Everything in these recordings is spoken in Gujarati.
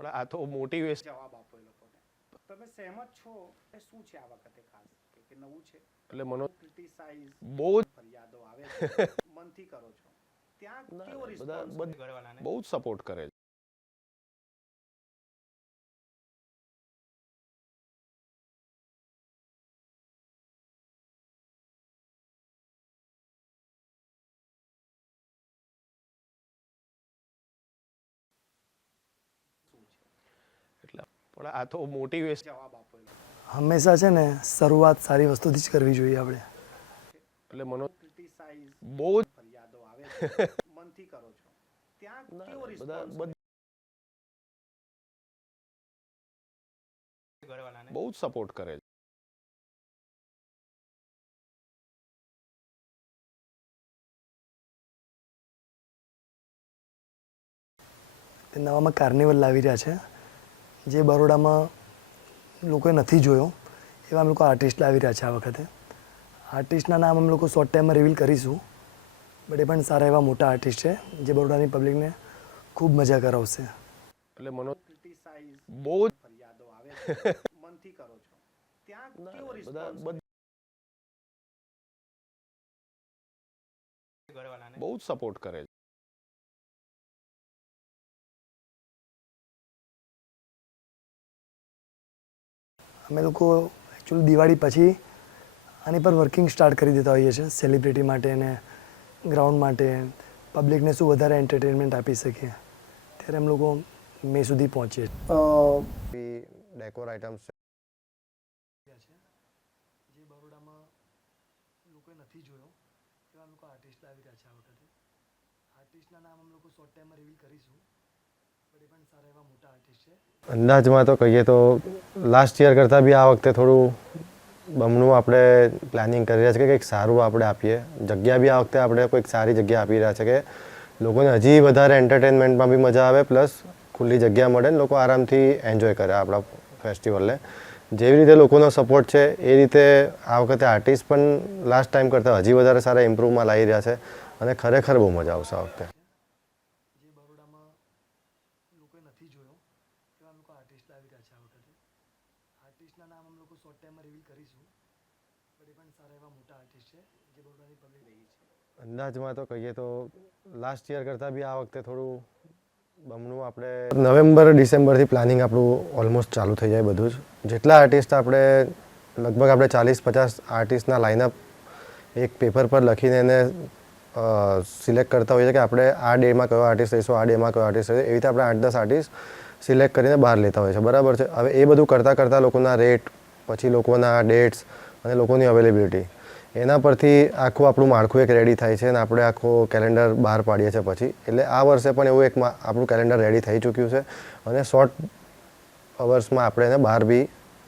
પણ આ તો મોટિવેશન જવાબ આપો એ લોકોને. તમે સહેમત છો એ શું છે આ વખતે ખાસ કે નવું છે? એટલે મને ક્રિટિસાઇઝ બહુ જ ફરિયાદો આવે છે મનથી કરો છો ત્યાં કેવો બધા રિસ્પોન્સ ઘરવાળાને? બહુ જ સપોર્ટ કરે છે. એટલે પણ આ તો મોટિવેશન જવાબ આપો એ લોકોને. હંમેશા છે ને શરૂઆત સારી વસ્તુથી જ કરવી જોઈએ આપણે. એટલે મને ક્રિટિસાઇઝ બહુ જ ફરિયાદો આવે છે મનથી કરો છો ત્યાં કેવો બધા રિસ્પોન્સ ઘરવાળાને? બહુ જ સપોર્ટ કરે છે. તે નવામાં કાર્નિવલ લાવી રહ્યા છે જે બરોડામાં લોકોએ નથી જોયો એવા અમે લોકો આર્ટિસ્ટ લાવી રહ્યા છે આ વખતે. આર્ટિસ્ટના નામ અમે લોકો શોર્ટ ટાઈમમાં રિવીલ કરીશું, બટ એ પણ સારા એવા મોટા આર્ટિસ્ટ છે જે બરોડાની પબ્લિકને ખૂબ મજા કરાવશે. એટલે મને ક્રિટિસાઇઝ બહુ જ ફરિયાદો આવે છે મનથી કરો છો ત્યાં કેવો બધા રિસ્પોન્સ ઘરવાળાને? બહુ જ સપોર્ટ કરે છે. અમે લોકો એકચ્યુઅલી દિવાળી પછી આની પર વર્કિંગ સ્ટાર્ટ કરી દેતા હોઈએ છીએ સેલિબ્રિટી માટે ને ગ્રાઉન્ડ માટે, પબ્લિકને શું વધારે એન્ટરટેનમેન્ટ આપી શકીએ ત્યારે અમે લોકો મે સુધી પહોંચીએ. ડેકોર આઇટમ્સ જે બરોડામાં લોકોએ નથી જોયો એવા અમે લોકો આર્ટિસ્ટ લાવી રહ્યા છે આ વખતે. આર્ટિસ્ટના નામ અમે લોકો શોર્ટ ટાઈમમાં રિવીલ કરીશું, બટ એ પણ સારા એવા મોટા આર્ટિસ્ટ છે. અંદાજમાં તો કહીએ તો લાસ્ટ યર કરતાં બી આ વખતે થોડું બમણું આપણે પ્લાનિંગ કરી રહ્યા છે કે કંઈક સારું આપણે આપીએ. જગ્યા બી આ વખતે આપણે કોઈક સારી જગ્યા આપી રહ્યા છે કે લોકોને હજી વધારે એન્ટરટેનમેન્ટમાં બી મજા આવે, પ્લસ ખુલ્લી જગ્યા મળે ને લોકો આરામથી એન્જોય કરે આપણા ફેસ્ટિવલને. જેવી રીતે લોકોનો સપોર્ટ છે એ રીતે આ વખતે આર્ટિસ્ટ પણ લાસ્ટ ટાઈમ કરતાં હજી વધારે સારા ઇમ્પ્રૂવમાં લાવી રહ્યા છે અને ખરેખર બહુ મજા આવશે આ વખતે. જે બરોડામાં લોકોએ નથી જોયો એવા અમે લોકો આર્ટિસ્ટ લાવી રહ્યા છે આ વખતે. આર્ટિસ્ટના નામ અમે લોકો શોર્ટ ટાઈમમાં રિવીલ કરીશું, બટ એ પણ સારા એવા મોટા આર્ટિસ્ટ છે જે બરોડાની પબ્લિક રહી છે. અંદાજમાં તો કહીએ તો લાસ્ટ યર કરતાં બી આ વખતે થોડું બમણું આપણે નવેમ્બર ડિસેમ્બરથી પ્લાનિંગ આપણું ઓલમોસ્ટ ચાલુ થઈ જાય બધું જ. જેટલા આર્ટિસ્ટ આપણે લગભગ આપણે 40-50 આર્ટિસ્ટના લાઇનઅપ એક પેપર પર લખીને એને સિલેક્ટ કરતા હોઈએ કે આપણે આ ડેમાં કયો આર્ટિસ્ટ રહીશું, આ ડેમાં કયો આર્ટિસ્ટ રહીશું, એવી રીતે આપણે 8-10 આર્ટિસ્ટ સિલેક્ટ કરીને બહાર લેતા હોઈએ છીએ, બરાબર છે. હવે એ બધું કરતાં લોકોના રેટ, પછી લોકોના ડેટ્સ અને લોકોની અવેલેબિલિટી, એના પરથી આખું આપણું માળખું એક રેડી થાય છે અને આપણે આખું કેલેન્ડર બહાર પાડીએ છીએ પછી. એટલે આ વર્ષે પણ એવું એક આપણું કેલેન્ડર રેડી થઈ ચૂક્યું છે અને શોર્ટ અવર્સમાં આપણે એને બહાર બી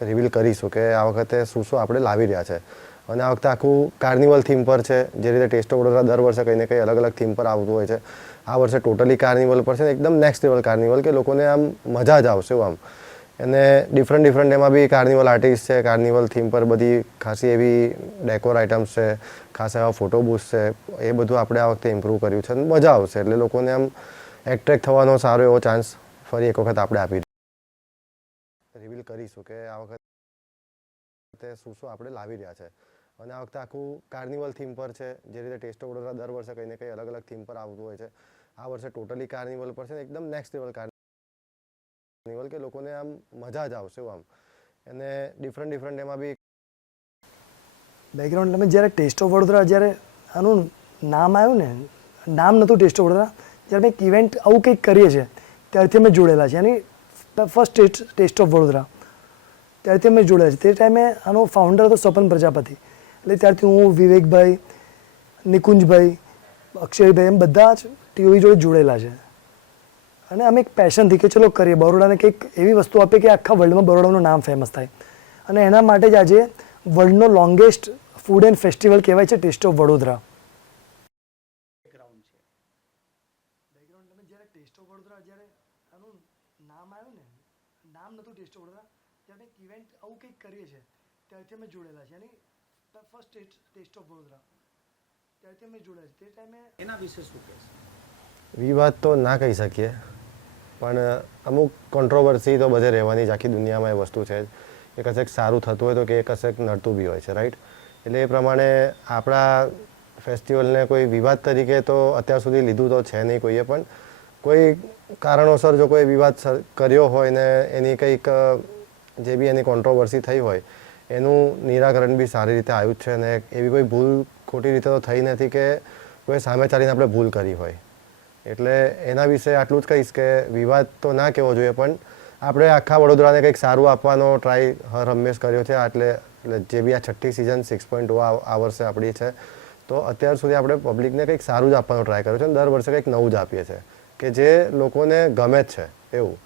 રિવીલ કરીશું કે આ વખતે શું શું આપણે લાવી રહ્યા છે. અને આ વખતે આખું કાર્નિવલ થીમ પર છે. જે રીતે ટેસ્ટ ઓફ વડોદરા દર વર્ષે કંઈ ને કંઈ અલગ અલગ થીમ પર આવતું હોય છે, આ વર્ષે ટોટલી કાર્નિવલ પર છે, એકદમ નેક્સ્ટ લેવલ કાર્નિવલ કે લોકોને આમ મજા જ આવશે આમ. અને ડિફરન્ટ એમાં બી કાર્નિવલ આર્ટિસ્ટ છે, કાર્નિવલ થીમ પર બધી ખાસી એવી ડેકોર આઇટમ્સ છે, ખાસ એવા ફોટો બૂથ્સ છે, એ બધું આપણે આ વખતે ઇમ્પ્રૂવ કર્યું છે અને મજા આવશે. એટલે લોકોને આમ એટ્રેક્ટ થવાનો સારો એવો ચાન્સ ફરી એક વખત આપણે આપી રિવીલ કરીશું કે આ વખતે શું શું આપણે લાવી રહ્યા છે. અને આ વખતે આખું કાર્નિવલ થીમ પર છે. જે રીતે ટેસ્ટ ઓફ વડોદરા દર વર્ષે કંઈ ને કંઈ અલગ અલગ થીમ પર આવતું હોય છે, આ વર્ષે ટોટલી કાર્નિવલ પર છે, એકદમ નેક્સ્ટ લેવલ કાર્નિવલ કે લોકોને આમ મજા જ આવશે આમ. અને ડિફરન્ટ એમાં બી બેકગ્રાઉન્ડ તમે જ્યારે ટેસ્ટ ઓફ વડોદરા જ્યારે આનું નામ આવ્યું ને, નામ નહોતું ટેસ્ટ ઓફ વડોદરા, જ્યારે મેં એક ઇવેન્ટ આવું કંઈક કરીએ છીએ ત્યારથી અમે જોડેલા છે. એની ફર્સ્ટ ટેસ્ટ ઓફ વડોદરા ત્યારથી અમે જોડેલા છે. તે ટાઈમે આનો ફાઉન્ડર હતો સ્વપન પ્રજાપતિ. એટલે ત્યારથી હું, વિવેકભાઈ, નિકુંજભાઈ, અક્ષયભાઈ એમ બધા જ ટીઓવી જોડે જોડેલા છે. અને અમે એક પેશનથી કે ચલો કરીએ, બરોડાને કંઈક એવી વસ્તુ આપીએ કે આખા વર્લ્ડમાં બરોડાનું નામ ફેમસ થાય. અને એના માટે જ આજે વર્લ્ડનો લોંગેસ્ટ ફૂડ એન્ડ ફેસ્ટિવલ કહેવાય છે ટેસ્ટ ઓફ વડોદરા. બેકગ્રાઉન્ડ છે? બેકગ્રાઉન્ડ તમે જ્યારે ટેસ્ટ ઓફ વડોદરા જ્યારે આનું નામ આવ્યું ને, નામ નહોતું ટેસ્ટ ઓફ વડોદરા, ત્યારે એક ઇવેન્ટ આવું કંઈક કરીએ છીએ ત્યારથી અમે જોડેલા છે. એની ફર્સ્ટ ટેસ્ટ ઓફ વડોદરા ત્યારથી અમે જોડેલા છે. તે ટાઈમે એના વિશે શું કહેશો? વિવાદ તો ના કહી શકીએ, પણ અમુક કોન્ટ્રોવર્સી તો બધે રહેવાની જ, આખી દુનિયામાં એ વસ્તુ છે જ. એ કશેક સારું થતું હોય તો કે કશેક નડતું બી હોય છે, રાઈટ. એટલે એ પ્રમાણે આપણા ફેસ્ટિવલને કોઈ વિવાદ તરીકે તો અત્યાર સુધી લીધું તો છે નહીં કોઈએ, પણ કોઈ કારણોસર જો કોઈ વિવાદ કર્યો હોય ને એની કંઈક જે બી એની કોન્ટ્રોવર્સી થઈ હોય એનું નિરાકરણ બી સારી રીતે આવ્યું જ છે. અને એવી કોઈ ભૂલ ખોટી રીતે તો થઈ નથી કે કોઈ સામે ચાલીને આપણે ભૂલ કરી હોય. એટલે એના વિશે આટલું જ કહીશ કે વિવાદ તો ના કહેવો જોઈએ, પણ આપણે આખા વડોદરાને કંઈક સારું આપવાનો ટ્રાય હર હંમેશ કર્યો છે. એટલે જે બી આ 6ઠ્ઠી સિઝન 6.0 આ વર્ષે આપણી છે, તો અત્યાર સુધી આપણે પબ્લિકને કંઈક સારું જ આપવાનો ટ્રાય કર્યો છે અને દર વર્ષે કંઈક નવું જ આપીએ છીએ કે જે લોકોને ગમે જ છે એવું.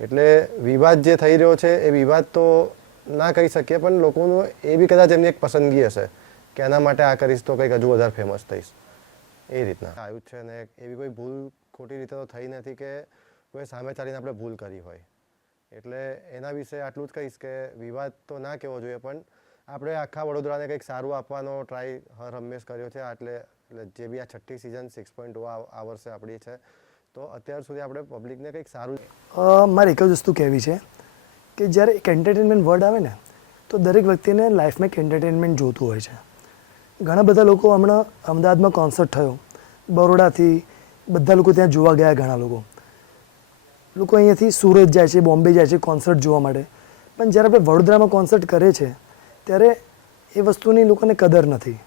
એટલે વિવાદ જે થઈ રહ્યો છે એ વિવાદ તો ના કહી શકીએ, પણ લોકોનું એ બી કદાચ એમની એક પસંદગી હશે કે એના માટે આ કરીશ તો કંઈક હજુ વધારે ફેમસ થઈશ, એ રીતના આવ્યું છે. અને એવી કોઈ ભૂલ ખોટી રીતે તો થઈ નથી કે કોઈ સામે ચાલીને આપણે ભૂલ કરી હોય. એટલે એના વિશે આટલું જ કહીશ કે વિવાદ તો ના કહેવો જોઈએ, પણ આપણે આખા વડોદરાને કંઈક સારું આપવાનો ટ્રાય હર હંમેશ કર્યો છે. એટલે જે બી આ 6ઠ્ઠી સિઝન 6.0 આ વર્ષે આપણી છે, તો અત્યાર સુધી આપણે પબ્લિકને કંઈક સારું. મારે એક જ વસ્તુ કહેવી છે કે જ્યારે એક એન્ટરટેનમેન્ટ વર્ડ આવે ને તો દરેક વ્યક્તિને લાઈફમાં એક એન્ટરટેનમેન્ટ જોતું હોય છે. ઘણા બધા લોકો હમણાં અમદાવાદમાં કોન્સર્ટ થયો, બરોડાથી બધા લોકો ત્યાં જોવા ગયા. ઘણા લોકો અહીંયાથી સુરત જાય છે, બોમ્બે જાય છે કોન્સર્ટ જોવા માટે, પણ જ્યારે આપણે વડોદરામાં કોન્સર્ટ કરે છે ત્યારે એ વસ્તુની લોકોને કદર નથી.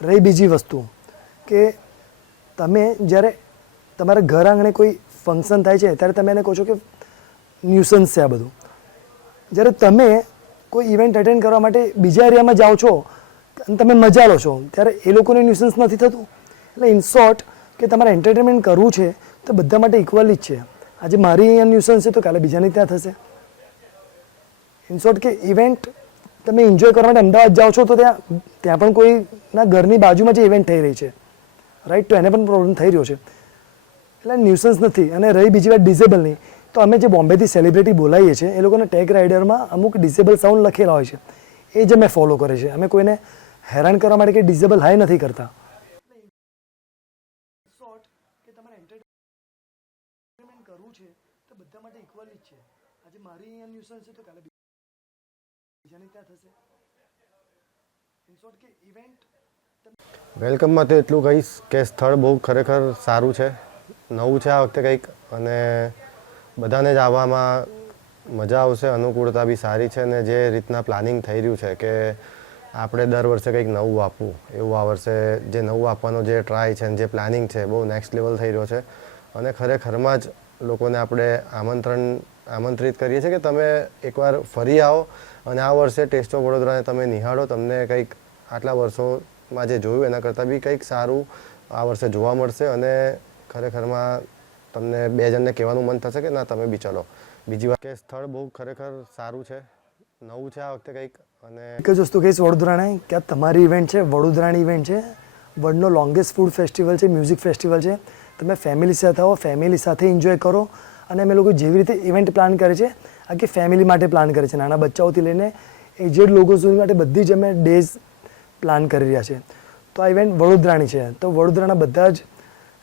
રહી બીજી વસ્તુ કે તમે જ્યારે તમારા ઘર આંગણે કોઈ ફંક્શન થાય છે ત્યારે તમે એને કહો છો કે ન્યુસન્સ છે આ બધું. જ્યારે તમે કોઈ ઇવેન્ટ અટેન્ડ કરવા માટે બીજા એરિયામાં જાઓ છો અને તમે મજા લો છો ત્યારે એ લોકોને ન્યુસન્સ નથી થતું. એટલે ઇન શોર્ટ કે તમારે એન્ટરટેનમેન્ટ કરવું છે તો બધા માટે ઇક્વલી જ છે. આજે મારી અહીંયા ન્યુસન્સ છે તો કાલે બીજાની ત્યાં થશે. ઇન શોર્ટ કે ઇવેન્ટ તમે એન્જોય કરવા માટે અમદાવાદ જાઓ છો તો ત્યાં પણ કોઈના ઘરની બાજુમાં જે ઇવેન્ટ થઈ રહી છે, રાઈટ, તો એને પણ પ્રોબ્લેમ થઈ રહ્યો છે. એટલે ન્યુસન્સ નથી. અને રહી બીજી વાત ડિસેબલની, તો અમે જે બોમ્બેથી સેલિબ્રિટી બોલાવીએ છીએ એ લોકોના ટેગ રાઇડરમાં અમુક ડિસેબલ સાઉન્ડ લખેલા હોય છે, એ જ અમે ફોલો કરે છે. અમે કોઈને હેરાન કરવા માટે કે ડિસેબલ હાઈ નથી કરતા. કરવું છે તો બધા માટે ઇક્વલી જ છે. આજે મારી અહીંયા ન્યુસન્સ છે તો કાલે બીજાની ત્યાં થશે. ઇન શોર્ટ કે ઇવેન્ટ વેલકમમાં તો એટલું કહીશ કે સ્થળ બહુ ખરેખર સારું છે, નવું છે આ વખતે કંઈક, અને બધાને જ આવવામાં મજા આવશે. અનુકૂળતા બી સારી છે. અને જે રીતના પ્લાનિંગ થઈ રહ્યું છે કે આપણે દર વર્ષે કંઈક નવું આપવું, એવું આ વર્ષે જે નવું આપવાનો જે ટ્રાય છે અને જે પ્લાનિંગ છે બહુ નેક્સ્ટ લેવલ થઈ રહ્યો છે. અને ખરેખરમાં જ લોકોને આપણે આમંત્રિત કરીએ છીએ કે તમે એકવાર ફરી આવો અને આ વર્ષે ટેસ્ટ ઓફ વડોદરાને તમે નિહાળો. તમને કંઈક આટલા વર્ષોમાં જે જોયું એના કરતાં બી કંઈક સારું આ વર્ષે જોવા મળશે. અને ખરેખરમાં તમને બે જણને કહેવાનું મન થશે કે ના તમે બી ચલો. બીજી વાત કે સ્થળ બહુ ખરેખર સારું છે, નવું છે આ વખતે કંઈક. અને એક જ વસ્તુ કહીશ વડોદરાને કે આ તમારી ઇવેન્ટ છે, વડોદરાની ઇવેન્ટ છે, વર્લ્ડનો લોંગેસ્ટ ફૂડ ફેસ્ટિવલ છે, મ્યુઝિક ફેસ્ટિવલ છે. તમે ફેમિલી સાથે આવો, ફેમિલી સાથે એન્જોય કરો. અને અમે લોકો જેવી રીતે ઇવેન્ટ પ્લાન કરે છે આખી ફેમિલી માટે પ્લાન કરે છે, નાના બચ્ચાઓથી લઈને એજેડ લોકો સુધી માટે બધી જ અમે ડેઝ પ્લાન કરી રહ્યા છે. તો આ ઇવેન્ટ વડોદરાની છે, તો વડોદરાના બધા જ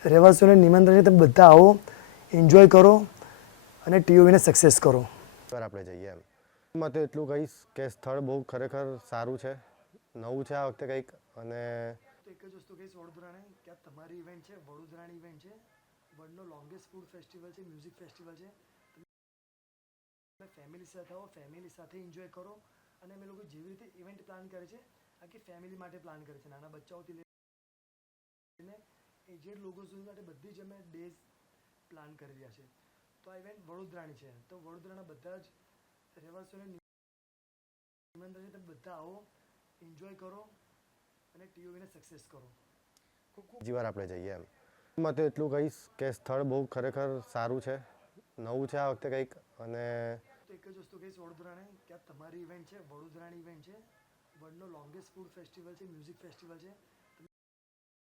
રહેવાસીઓને નિમંત્રણ છે. તમે બધા આવો, એન્જોય કરો અને ટીઓવીને સક્સેસ કરો. આપણે જઈએ એમ તો એટલું કહીશ કે સ્થળ બહુ ખરેખર સારું છે, નવું છે આ વખતે કંઈક. અને એક જ વસ્તુ કહીશ વડોદરાને કે આ તમારી ઇવેન્ટ છે, વડોદરાની ઇવેન્ટ છે, વર્લ્ડનો લોંગેસ્ટ ફૂડ ફેસ્ટિવલ છે, મ્યુઝિક ફેસ્ટિવલ છે. તમે ફેમિલી સાથે આવો, ફેમિલી સાથે એન્જોય કરો. અને અમે લોકો જેવી રીતે ઇવેન્ટ પ્લાન કરે છે આખી ફેમિલી માટે પ્લાન કરે છે, નાના બચ્ચાઓથી લઈને એજેડ લોકો સુધી માટે બધી જ અમે ડેઝ પ્લાન કરી રહ્યા છે. તો આ ઇવેન્ટ વડોદરાની છે, તો વડોદરાના બધા જ રહેવાસીઓને નિમંત્રણ છે. તમે બધા આવો, એન્જોય કરો અને ટીઓવીને સક્સેસ કરો. બીજી વાર આપણે જઈએ એમ તો એટલું કહીશ કે સ્થળ બહુ ખરેખર સારું છે, નવું છે આ વખતે કંઈક. અને એક જ વસ્તુ કહીશ વડોદરાને કે આ તમારી ઇવેન્ટ છે, વડોદરાની ઇવેન્ટ છે, વર્લ્ડનો લોંગેસ્ટ ફૂડ ફેસ્ટિવલ છે, મ્યુઝિક ફેસ્ટિવલ છે.